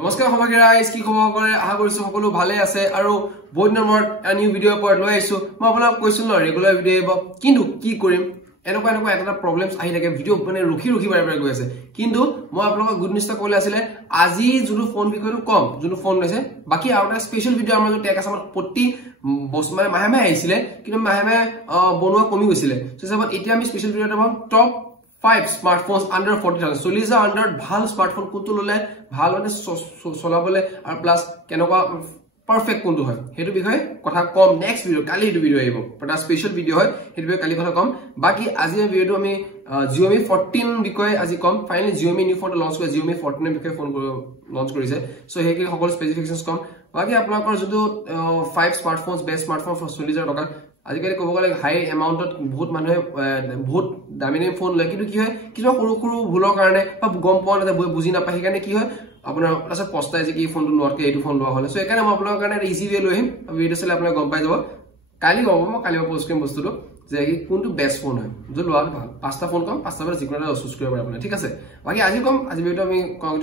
নমস্কাৰ সবাইকে গাইস কি খবৰ কৰে আশা কৰিছো সকলো ভালে আছে আৰু বহুত নম্বৰ নিউ ভিডিও আপলোড লৈ আইছো মই আপোনাক কৈছো ন ৰেগুলাৰ ভিডিও আহিব কিন্তু কি কৰিম এনেকুৱা এটা প্ৰবলেমছ আহি থাকে ভিডিও মানে ৰখি বাৰে গৈ আছে কিন্তু মই আপোনাক গুড নিউজ কলে আছিল আজি যোনটো ফোন বিকয়টো কম যোনটো ফোন লৈছে বাকি আৰু এটা স্পেশাল ভিডিও আমাৰ টেক আছে আমাৰ প্ৰতি মানে মাহে আহিছিলে কিন্তু মাহে বনোৱা কমি গৈছিলে সো সব এতিয়া আমি স্পেশাল ভিডিও এটা টপ 5 smartphones under 40,000 চলিজা under ভাল স্মার্টফোন কোনটো ললে ভাল মানে চলাবলে আর প্লাস কেনকা পারফেক্ট কোনটো হয় হেতু বিষয়ে কথা কম নেক্সট ভিডিও কালি হেতু ভিডিও আইব এটা স্পেশাল ভিডিও হয় হেতু বিষয়ে কালি কথা কম বাকি আজি ভিডিওটো আমি Xiaomi 14 বিষয়ে আজি কম finally Xiaomi new phone launch কৰে Xiaomi 14 বিষয়ে ফোন লঞ্চ কৰিছে সো হেকি সকল স্পেসিফিকেশনস কম বাকি আপোনালোকৰ যটো 5 স্মাৰ্টফোনস বেস্ট স্মাৰ্টফোন ফৰ চলিজাৰ টকা আজিকালি কব গলে হাই এমাউন্টত বহুত মানুহে বহুত দামী ফোন লয় কিন্তু কি হয় কিছু সৰু ভুলৰ কাৰণে বা গম পোৱা না বুজি নাপায় সেইকাৰণে কি হয় আপোনাৰ লাষ্ট পস্তাই যে কি ফোনটো নৰকে এইটো ফোন লোৱা হলে সো একাৰণে মই আপোনালোকৰ কাৰণে ইজি ৱে লৈ আহিম ভিডিও চালে আপোনালোক গম পাই যাব কালি কালি পোষ্ট কৰিম বস্তুটো যে কি কোনটো বেস্ট ফোন হয় যে লোৱা ভাল পাঁচটা ফোন কম পাঁচটা বাৰ যিকোনো এটা চুজ কৰিব পাৰে আপুনি ঠিক আছে বাকি আজি কম আজি ভিডিও আমি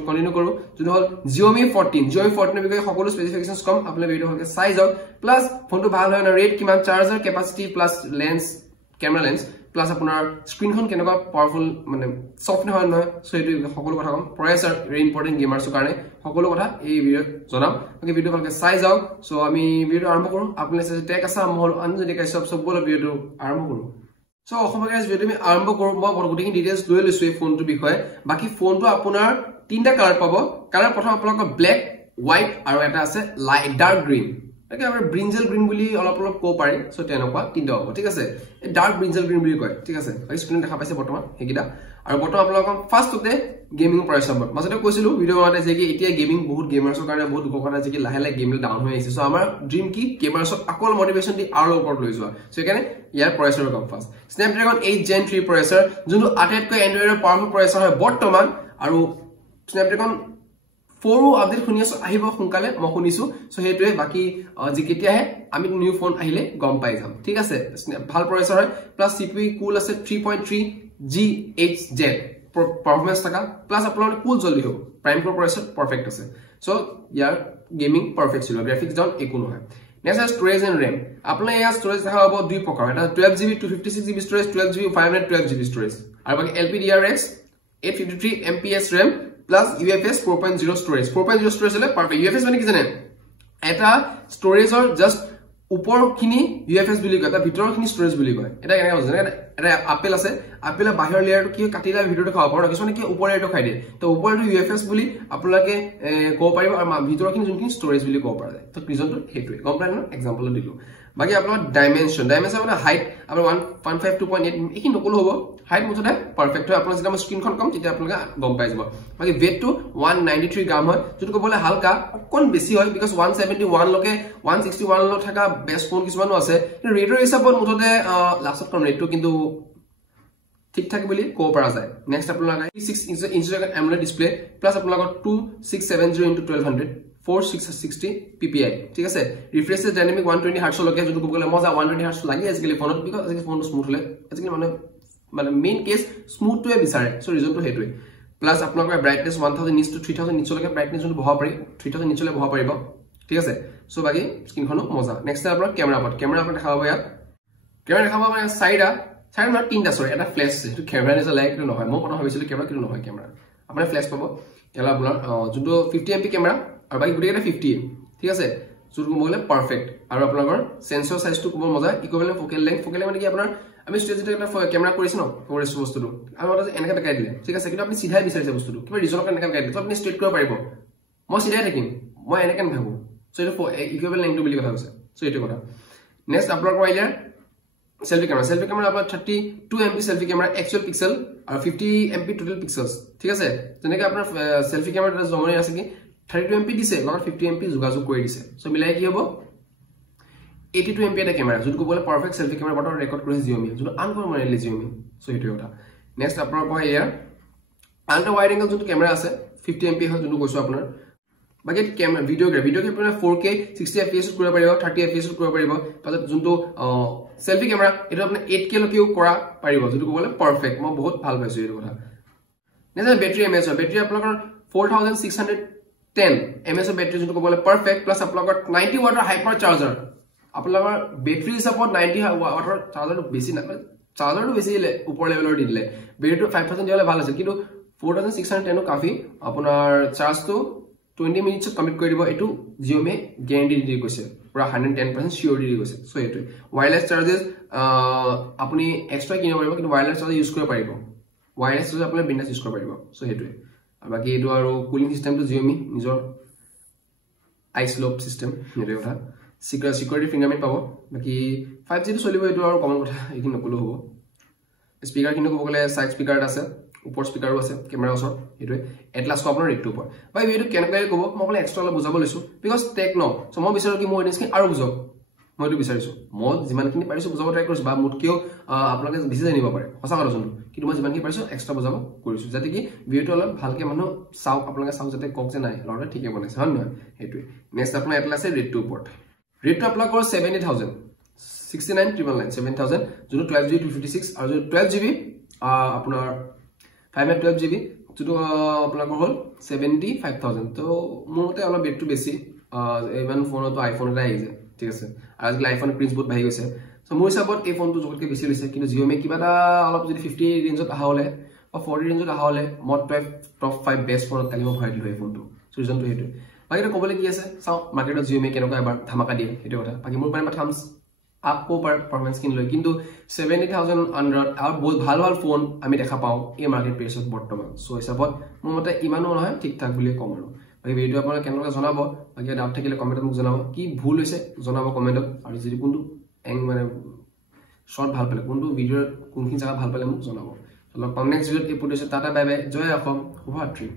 কন্টিনিউ কৰো যোনটো হল Xiaomi 14 বিষয়ে সকলো স্পেসিফিকেশনস কম আপুনি ভিডিও ভালকে চাই যাওক প্লাস ফোনটো ভাল হয় না ৰেট কিমান charger capacity plus lens camera lens plus আপোনাৰ স্ক্ৰিনখন কেনেকুৱা পাৱাৰফুল মানে সফট নহয় নহয় সো এইটো সকলো কথা কম প্ৰচেছৰ ভেৰি ইম্পৰ্টেন্ট গেমাৰছৰ কাৰণে সকলো কথা এই ভিডিওত জনাম বাকি ভিডিও ভালকে চাই যাওক সো আমি ভিডিও আৰম্ভ কৰো আপুনি টেক আছে মহল আনজদি কাই সব বল ভিডিওটো আৰম্ভ কৰো সো অসমীয়া গাইজ ভিডিও আমি আৰম্ভ কৰো মই গোটেই ডিটেইলছ লৈ লৈছো এই ফোনটোৰ বিষয়ে বাকি ফোনটো আপোনাৰ তিনটা কালাৰ পাব কালাৰ প্ৰথম আপোনালোকৰ ব্ল্যাক হোৱাইট আৰু এটা আছে লাইট ডাৰ্ক গ্ৰীন একে আমাৰ ব্ৰিঞ্জেল গ্ৰীন বুলি অলপ কো পাৰি সো তেনেকুৱা তিনটা হ'ব ঠিক আছে এই ডাৰ্ক ব্ৰিঞ্জেল গ্ৰীন বুলি কয় ঠিক আছে এই স্ক্ৰিন দেখা পাইছে বৰ্তমান হেকিটা আৰু বৰ্তমান আপোনালোকৰ ফাৰ্ষ্টতে গেমিং প্ৰচেছৰ মাজতে কৈছিলো ভিডিও মাতে যে কি এতিয়া গেমিং বহুত গেমাৰছৰ কাৰণে বহুত দুখৰ আছে যে লাহে গেম ডাউন হৈ আছে সো আমাৰ ড্ৰিম কি গেমাৰছক আকল মোটিভেশন দি আৰু ওপৰত লৈ যোৱা সো একাৰণে ইয়াৰ প্ৰচেছৰ কম ফাৰ্ষ্ট Snapdragon 8 Gen 3 প্ৰচেছৰ যোনটো আটাইতকৈ এন্ড্ৰইডৰ পাৱাৰফুল প্ৰচেছৰ হয় বৰ্তমান আৰু Snapdragon 4 আপডেট শুনি আছো আহিব সোনকালে মই শুনিছো সো হেতুৱে বাকি যে কেতিয়া আহে আমি নিউ ফোন আহিলে গম পাই যাম ঠিক আছে ভাল প্ৰচেছৰ হয় প্লাস CPU কুল আছে 3.3 GHz পারফরম্যান্স থাকা প্লাস আপনার কুল জলদি হবে প্রাইম কোর প্রসেসর পারফেক্ট আছে সো ইয়ার গেমিং পারফেক্ট ছিল গ্রাফিক্স ডাউন একো নহয় নেক্সট স্টোরেজ এন্ড RAM আপনার ইয়ার স্টোরেজ দেখা পাবো দুই প্রকার এটা 12GB 256GB storage 12GB 512GB storage আর বাকি LPDDR6 853 MPS RAM plus UFS 4.0 storage 4.0 storage হলে পারফেক্ট UFS মানে কি জানেন এটা স্টোৰেজৰ জাস্ট উপৰখিনি UFS বুলি কয় তা ভিতৰখিনি স্টোৰেজ বুলি কয় এটা কেনে হৈছে এটা আপেল আছে আপেলৰ বাহিৰৰ লেয়াৰটো কি কাটিলা ভিতৰতে খাব পাৰো কিছুমানে কি ওপৰৰ এটো খাই দিয়ে তো ওপৰটো UFS বুলি আপোনালোকে কব পাৰিব আৰু ভিতৰখিনি যোনখিনি স্টোৰেজ বুলি কব পাৰে তো ৰিজনটো হেতুৱে গম পায় ন এক্সাম্পল দিলো বাকি আপোনাৰ ডাইমেনশন মানে হাইট আপোনাৰ 1.5 2.8 একি নকলো হ'ব হাইট মুঠতে পারফেক্ট হয় আপোনাৰ যেতিয়া স্ক্ৰিনখন কম তেতিয়া আপোনালোকে গম পাই যাব বাকি weight-টো 193 গ্ৰাম হয় যেটো কবলে হালকা অকন বেছি হয় বিকজ 171 লকে 161 ল থাকা বেস্ট ফোন কিছুমানো আছে ৰেটৰ হিচাপত মুঠতে লাষ্টত কম ৰেটটো কিন্তু ঠিক ঠাক বুলি কব পৰা যায় নেক্সট আপোনালোকে 6 ইঞ্চৰ AMOLED ডিসপ্লে প্লাস আপোনালোকৰ 2670 * 1200 4660 ppi ঠিক আছে রিফ্রেশ রেট ডাইনামিক 120 হার্টজ লকে যদি কবলে মজা 120 হার্টজ লাগি আজিকালি ফোনত বিকজ আজিকালি ফোন স্মুথ হলে আজিকালি মানে মেইন কেস স্মুথ টুৱে বিচাৰে সো ৰিজনটো হেতুৱে প্লাস আপোনালোকৰ ব্ৰাইটনেস 1000 নিচ টু 3000 নিচলৈকে ব্ৰাইটনেস যদি বহাব পাৰি 3000 নিচলৈ বহাব পাৰিব ঠিক আছে সো বাকি স্ক্ৰিনখনো মজা নেক্সট আপোনাৰ কেমেৰা দেখাব ইয়াত কেমেৰা দেখাব মানে সাইডা না তিনটা সৰি এটা ফ্ল্যাশ তো কেমেৰা নিচা লাইক নহয় মই প্ৰথম ভাবিছিলো কেমেৰা কিনো নহয় কেমেৰা আপোনাৰ ফ্ল্যাশ পাব এলা আপোনাৰ যোনটো 50 MP কেমেৰা আৰু বাকি গুটেটা 50 ঠিক আছে যোনটো মোবাইলে পাৰফেক্ট আৰু আপোনালোকৰ সেন্সৰ সাইজটো খুব মজা ইকুইভ্যালেন্ট ফোকাল লেংথ মানে কি আপোনাৰ আমি স্টেজতে এটা কেমেৰা কৰিছ ন ফৰেছ বস্তুটো আৰু এটা এনেকা দেখাই দিলে ঠিক আছে কিন্তু আপুনি সিধাই বিচাৰিছে বস্তুটো কিবা ৰিজনৰ কাৰণে দেখাই দিলে তো আপুনি স্ট্ৰেট কৰিব পাৰিব মই সিধাই থাকিম মই এনেকা নাথাকো সো এইটো ইকুইভ্যালেন্ট লেংথ বুলি কথা কৈছে সো এইটো কথা নেক্সট আপোনালোকৰ আইডিয়া সেলফি ক্যামেরা আপনার 32 MP selfie camera actual pixel আর 50 MP টোটাল পিক্সেলস ঠিক আছে যেনেকে আপনার সেলফি ক্যামেরাটা জমনি আছে কি 32 MP দিছে লগত 50 MP যোগাযোগ কৰি দিছে সো মিলাই কি হ'ব 82 MP এটা ক্যামেৰা যেটো বলে পাৰফেক্ট সেলফি ক্যামেৰা বটৰ ৰেকৰ্ড কৰিছে Xiaomi যেটো আনকমনলি Xiaomi সো এইটো কথা নেক্সট আপোনাৰ কয় ইয়াৰ আল্ট্ৰা ওয়াইড এংগল যেটো ক্যামেৰা আছে 50 MP হয় যেটো কৈছো আপোনাৰ বাকি ক্যামেৰা ভিডিওগ্ৰাফি আপোনাৰ 4K 60 fps কৰিব পাৰিব 30 fps কৰিব পাৰিব পাছত যোনটো সেলফি ক্যামেৰা এটা আপুনি 8K লকিও কৰা পাৰিব যেটো কবলে পাৰফেক্ট মই বহুত ভাল পাইছো এই কথা নেক্সট বেটাৰি এমএএচ বেটাৰি আপোনালোকৰ 4600 10 mAh বেটাৰী যোনটো ক'বলে পাৰফেক্ট প্লাস আপোনালোকৰ 90 ওয়াটৰ হাইপাৰ চাৰ্জাৰ আপোনালোকৰ বেটাৰী হিচাপত 90 ওয়াটৰ চাৰ্জাৰটো বেছি না চাৰ্জাৰটো বেছি দিলে ওপৰ লেভেলৰ দি দিলে বেটাৰীটো 5000 দিলে ভাল আছিল কিন্তু 4610 কাফি আপোনাৰ চাৰ্জটো 20 মিনিটছত কমপ্লিট কৰি দিব এটো Xiaomi গ্যাৰান্টি দি কৈছে পুৰা 110% সিওৰিটি দি কৈছে সো এটো ওয়্যাৰলেস চাৰ্জেস আপুনি এক্সট্ৰা কিনিব পাৰিব কিন্তু ওয়্যাৰলেস চাৰ্জ ইউজ কৰিব পাৰিব ওয়্যাৰলেস চাৰ্জ আপুনি বিন্দাস ইউজ কৰিব পাৰিব সো এটো বাকি এটো আৰু কুলিং সিস্টেমটো Xiaomi নিজৰ আইসলোপ সিস্টেম এটো কথা সিকিউৰিটি ফিংগাৰপ্ৰিন্ট পাব বাকি 5G টো চলিব এটো আৰু কমন কথা একি নকলো হ'ব স্পিকাৰ কিনো ক'ব গলে সাইড স্পিকাৰ আছে উপৰ স্পিকাৰো আছে ক্যামেৰা ওচৰ এটো এটলাস কো আপোনাৰ ৰেটটো পৰ ভাই ভিডিও কেনেকৈ ক'ব মই আপোনাক এক্সট্ৰা অলপ বুজাব লৈছো বিকজ টেকন সো মই বিচাৰো কি মই এনস্কি আৰু বুজাওক মই এটো বিচাৰিছো মই যিমানখিনি পাৰিছো বুজাব ট্ৰাই কৰিছো বা মুটকিও আপোনালোকে বেছি জানিব পাৰে সঁচা কথা শুনো কিন্তু মই যিমানখিনি পাৰিছো এক্সট্ৰা বুজাব কৰিছো যাতে কি ভিডিওটো অলপ ভালকে মানুহ চাওক আপোনালোকে চাওক যাতে কক যে নাই লৰা ঠিকে বনাইছে হয় নহয় এটো নেক্সট আপোনাৰ এটলাসে ৰেটটো পৰ ৰেটটো আপোনালোকৰ 70000 69999 7000 যোনটো 12GB 256 আৰু 12GB আপোনাৰ 512GB যেটো আপোনালোকৰ হল 75000 তো মোৰ মতে অলপ বেটটো বেছি ইমান ফোনটো আইফোন এটা আহিছে ঠিক আছে আৰু আজিকালি আইফোন প্ৰিন্স বহুত ভাই গৈছে সো মোৰ হিচাপত এই ফোনটো জগতকে বেছি লৈছে কিন্তু Xiaomi কিবা এটা অলপ যদি 50 ৰেঞ্জত আহা হলে বা 40 ৰেঞ্জত আহা হলে মই টপ 5 বেষ্ট ফোনত কালি মই ভৰাই দিলো এই ফোনটো সো ৰিজনটো হেতু বাকি এটা ক'বলে কি আছে চাও মাৰ্কেটত Xiaomi কেনেকুৱা এবাৰ ধামাকা দিয়ে হেতু কথা বাকি মোৰ পাইমা থামস आपको परफॉर्मेंस किन লৈ কিন্তু 70000 আন্ডাৰত আৰু বহুত ভাল ভাল ফোন আমি দেখা পাও এই মাৰ্কেট প্লেছত বৰ্তমান সো হিচাপত মোৰ মতে ইমানো নহয় ঠিক ঠাক বুলি কম আৰু বাকি ভিডিও আপোনালোকে কেনেকৈ জনাব বাকি ডাউট থাকিলে কমেন্টত মোক জনাব কি ভুল হৈছে জনাব কমেন্টত আৰু যদি কোনটো মানে শৰ্ট ভাল পালে কোনটো ভিডিওৰ কোনখিনি জায়গা ভাল পালে মোক জনাব চলো নেক্সট ভিডিওত এই পডিছে টাটা বাই বাই জয় অসম শুভৰাত্ৰি